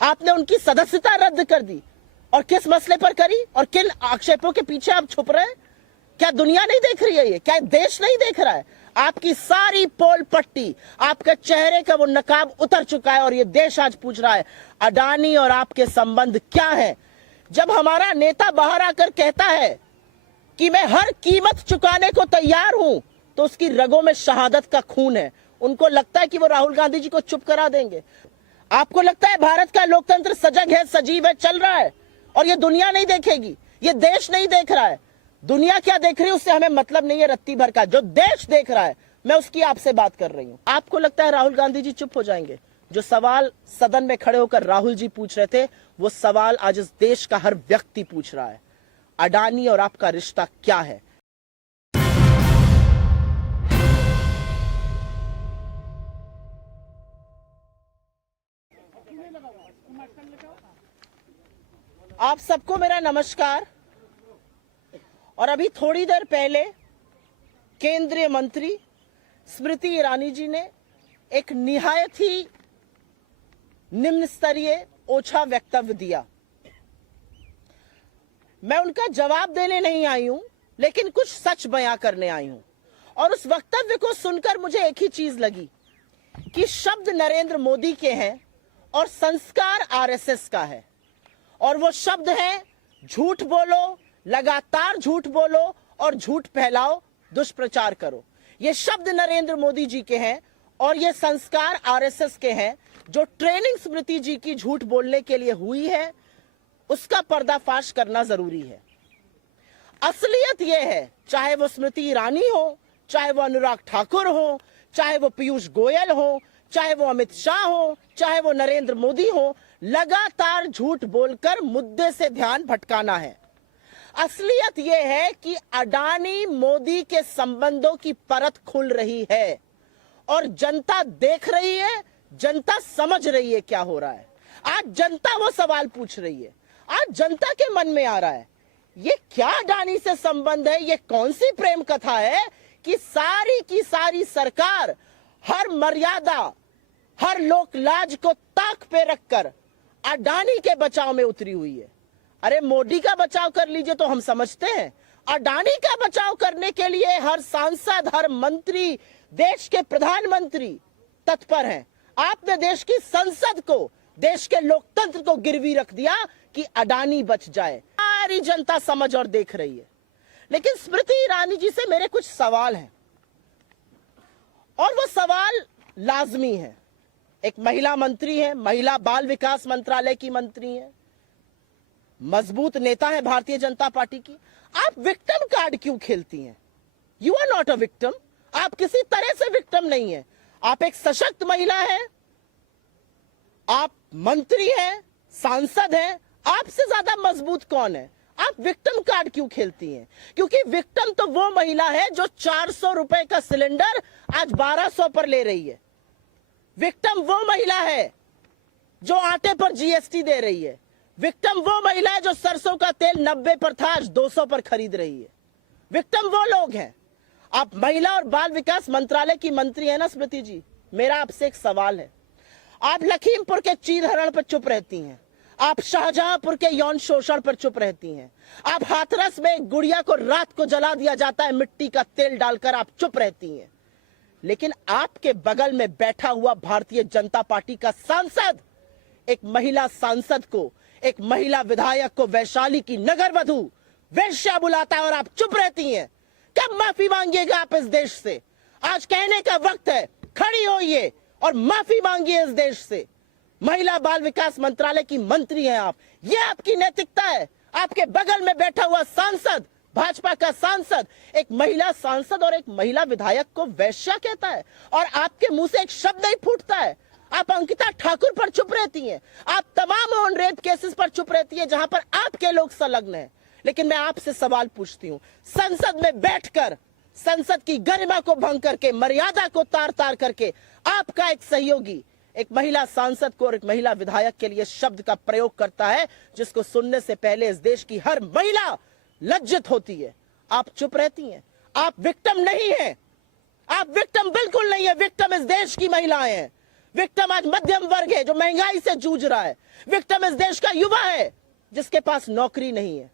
आपने उनकी सदस्यता रद्द कर दी। और किस मसले पर करी और किन आक्षेपों के पीछे आप छुप रहे हैं? क्या दुनिया नहीं देख रही है? ये क्या देश नहीं देख रहा है? आपकी सारी पोल पट्टी, आपके चेहरे का वो नकाब उतर चुका है और ये देश आज पूछ रहा है अडानी और आपके संबंध क्या है। जब हमारा नेता बाहर आकर कहता है कि मैं हर कीमत चुकाने को तैयार हूं, तो उसकी रगों में शहादत का खून है। उनको लगता है कि वो राहुल गांधी जी को चुप करा देंगे। आपको लगता है भारत का लोकतंत्र सजग है, सजीव है, चल रहा है और ये दुनिया नहीं देखेगी, ये देश नहीं देख रहा है। दुनिया क्या देख रही है उससे हमें मतलब नहीं है रत्ती भर का। जो देश देख रहा है, मैं उसकी आपसे बात कर रही हूं। आपको लगता है राहुल गांधी जी चुप हो जाएंगे? जो सवाल सदन में खड़े होकर राहुल जी पूछ रहे थे, वो सवाल आज इस देश का हर व्यक्ति पूछ रहा है। अडानी और आपका रिश्ता क्या है? आप सबको मेरा नमस्कार। और अभी थोड़ी देर पहले केंद्रीय मंत्री स्मृति ईरानी जी ने एक निहायत ही निम्न स्तरीय ओछा वक्तव्य दिया। मैं उनका जवाब देने नहीं आई हूं, लेकिन कुछ सच बयां करने आई हूं। और उस वक्तव्य को सुनकर मुझे एक ही चीज लगी कि शब्द नरेंद्र मोदी के हैं और संस्कार आरएसएस का है। और वो शब्द है झूठ बोलो, लगातार झूठ बोलो और झूठ फैलाओ, दुष्प्रचार करो। ये शब्द नरेंद्र मोदी जी के हैं और ये संस्कार आरएसएस के हैं। जो ट्रेनिंग स्मृति जी की झूठ बोलने के लिए हुई है, उसका पर्दाफाश करना जरूरी है। असलियत यह है, चाहे वो स्मृति ईरानी हो, चाहे वो अनुराग ठाकुर हो, चाहे वो पीयूष गोयल हो, चाहे वो अमित शाह हो, चाहे वो नरेंद्र मोदी हो, लगातार झूठ बोलकर मुद्दे से ध्यान भटकाना है। असलियत यह है कि अडानी मोदी के संबंधों की परत खुल रही है और जनता देख रही है, जनता समझ रही है क्या हो रहा है। आज जनता वो सवाल पूछ रही है। आज जनता के मन में आ रहा है, ये क्या अडानी से संबंध है? ये कौन सी प्रेम कथा है कि सारी की सारी सरकार हर मर्यादा, हर लोक लाज को ताक पे रखकर अडानी के बचाव में उतरी हुई है। अरे मोदी का बचाव कर लीजिए तो हम समझते हैं, अडानी का बचाव करने के लिए हर सांसद, हर मंत्री, देश के प्रधानमंत्री तत्पर हैं। आपने देश की संसद को, देश के लोकतंत्र को गिरवी रख दिया कि अडानी बच जाए। सारी जनता समझ और देख रही है। लेकिन स्मृति ईरानी जी से मेरे कुछ सवाल हैं और वो सवाल लाजमी है। एक महिला मंत्री है, महिला बाल विकास मंत्रालय की मंत्री है, मजबूत नेता है भारतीय जनता पार्टी की। आप विक्टिम कार्ड क्यों खेलती हैं? You are not a victim. आप किसी तरह से विक्टिम नहीं है। आप एक सशक्त महिला है, आप मंत्री हैं, सांसद हैं। आपसे ज्यादा मजबूत कौन है? आप विक्टिम कार्ड क्यों खेलती हैं? क्योंकि विक्टिम तो वो महिला है जो 400 रुपए का सिलेंडर आज 1200 पर ले रही है। विक्टिम वो महिला है जो आटे पर जीएसटी दे रही है। विक्टिम वो महिला है जो सरसों का तेल 90 पर था, आज 200 पर खरीद रही है। विक्टिम वो लोग हैं। आप महिला और बाल विकास मंत्रालय की मंत्री है ना स्मृति जी? मेरा आपसे एक सवाल है। आप लखीमपुर के चीरहरण पर चुप रहती हैं, आप शाहजहांपुर के यौन शोषण पर चुप रहती हैं, आप हाथरस में एक गुड़िया को रात को जला दिया जाता है मिट्टी का तेल डालकर, आप चुप रहती हैं। लेकिन आपके बगल में बैठा हुआ भारतीय जनता पार्टी का सांसद एक महिला सांसद को, एक महिला विधायक को वैशाली की नगर वधू वेश्या बुलाता है और आप चुप रहती हैं। कब माफी मांगिएगा आप इस देश से? आज कहने का वक्त है, खड़ी होइए और माफी मांगिए इस देश से। महिला बाल विकास मंत्रालय की मंत्री हैं आप, ये आपकी नैतिकता है? आपके बगल में बैठा हुआ सांसद, भाजपा का सांसद, एक महिला सांसद और एक महिला विधायक को वेश्या कहता है और आपके मुंह से एक शब्द नहीं फूटता है। आप अंकिता ठाकुर पर चुप रहती हैं, आप तमाम ऑन रेप केसेस पर चुप रहती हैं जहां पर आपके लोग संलग्न हैं। लेकिन मैं आपसे सवाल पूछती हूं, संसद में बैठकर संसद की गरिमा को भंग करके, मर्यादा को तार तार करके आपका एक सहयोगी एक महिला सांसद को और एक महिला विधायक के लिए शब्द का प्रयोग करता है जिसको सुनने से पहले इस देश की हर महिला लज्जित होती है। आप चुप रहती हैं। आप विक्टिम नहीं हैं, आप विक्टिम बिल्कुल नहीं है। विक्टिम इस देश की महिलाएं हैं, विक्टिम आज मध्यम वर्ग है जो महंगाई से जूझ रहा है। विक्टिम इस देश का युवा है जिसके पास नौकरी नहीं है।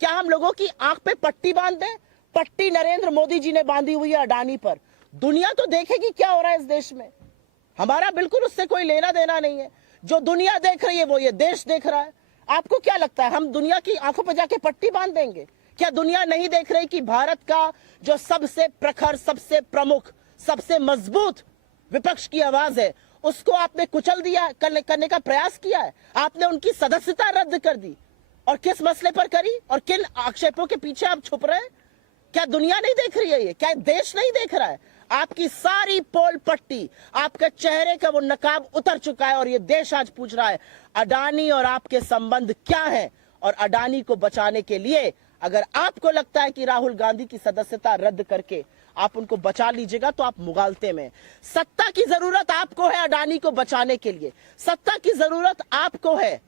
क्या हम लोगों की आंख पे पट्टी बांध दें? पट्टी नरेंद्र मोदी जी ने बांधी हुई है अडानी पर। दुनिया तो देखेगी क्या हो रहा है इस देश में। हमारा बिल्कुल उससे कोई लेना देना नहीं है। जो दुनिया देख रही है वो ये देश देख रहा है। आपको क्या लगता है हम दुनिया की आंखों पर जाके पट्टी बांध देंगे? क्या दुनिया नहीं देख रही कि भारत का जो सबसे प्रखर, सबसे प्रमुख, सबसे मजबूत विपक्ष की आवाज है उसको आपने कुचल दिया, करने का प्रयास किया है? आपने उनकी सदस्यता रद्द कर दी। और किस मसले पर करी और किन आक्षेपों के पीछे आप छुप रहे हैं? क्या दुनिया नहीं देख रही है ये? क्या देश नहीं देख रहा है? आपकी सारी पोल पट्टी, आपके चेहरे का वो नकाब उतर चुका है और ये देश आज पूछ रहा है अडानी और आपके संबंध क्या है। और अडानी को बचाने के लिए अगर आपको लगता है कि राहुल गांधी की सदस्यता रद्द करके आप उनको बचा लीजिएगा तो आप मुगालते में। सत्ता की जरूरत आपको है अडानी को बचाने के लिए। सत्ता की जरूरत आपको है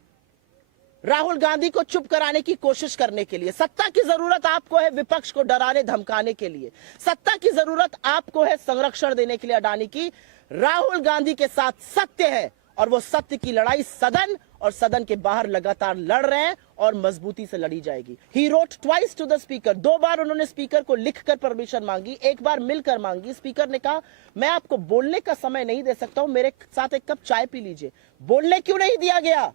राहुल गांधी को चुप कराने की कोशिश करने के लिए। सत्ता की जरूरत आपको है विपक्ष को डराने धमकाने के लिए। सत्ता की जरूरत आपको है संरक्षण देने के लिए अडानी की। राहुल गांधी के साथ सत्य है और वो सत्य की लड़ाई सदन और सदन के बाहर लगातार लड़ रहे हैं और मजबूती से लड़ी जाएगी। He wrote twice to the speaker. 2 बार उन्होंने स्पीकर को लिखकर परमिशन मांगी, 1 बार मिलकर मांगी। स्पीकर ने कहा मैं आपको बोलने का समय नहीं दे सकता हूं, मेरे साथ एक कप चाय पी लीजिए। बोलने क्यों नहीं दिया गया?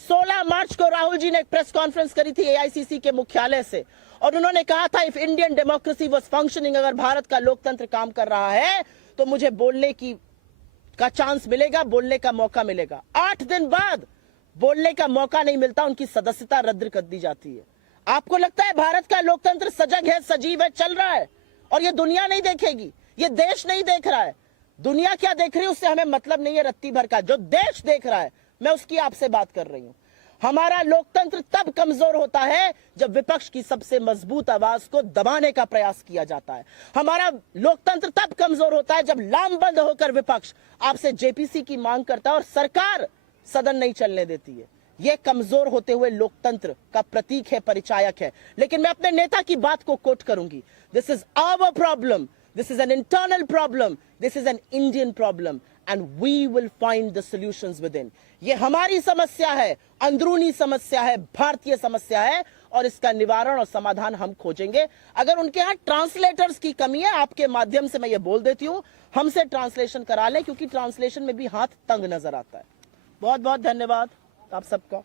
16 मार्च को राहुल जी ने एक प्रेस कॉन्फ्रेंस करी थी एआईसीसी के मुख्यालय से और उन्होंने कहा था if Indian democracy was functioning, अगर भारत का लोकतंत्र काम कर रहा है तो मुझे बोलने का चांस मिलेगा, बोलने का मौका मिलेगा। 8 दिन बाद बोलने का मौका नहीं मिलता, उनकी सदस्यता रद्द कर दी जाती है। आपको लगता है भारत का लोकतंत्र सजग है, सजीव है, चल रहा है और ये दुनिया नहीं देखेगी, ये देश नहीं देख रहा है। दुनिया क्या देख रही है उससे हमें मतलब नहीं है रत्ती भर का। जो देश देख रहा है मैं उसकी आपसे बात कर रही हूं। हमारा लोकतंत्र तब कमजोर होता है जब विपक्ष की सबसे मजबूत आवाज को दबाने का प्रयास किया जाता है। हमारा लोकतंत्र तब कमजोर होता है जब लामबंद होकर विपक्ष आपसे जेपीसी की मांग करता है और सरकार सदन नहीं चलने देती है। यह कमजोर होते हुए लोकतंत्र का प्रतीक है, परिचायक है। लेकिन मैं अपने नेता की बात को कोट करूंगी, this is our problem, this is an internal problem, this is an Indian problem and we will find the solutions within. ये हमारी समस्या है, अंदरूनी समस्या है, भारतीय समस्या है और इसका निवारण और समाधान हम खोजेंगे। अगर उनके यहाँ ट्रांसलेटर्स की कमी है, आपके माध्यम से मैं ये बोल देती हूं, हमसे ट्रांसलेशन करा लें क्योंकि ट्रांसलेशन में भी हाथ तंग नजर आता है। बहुत बहुत धन्यवाद आप सबका।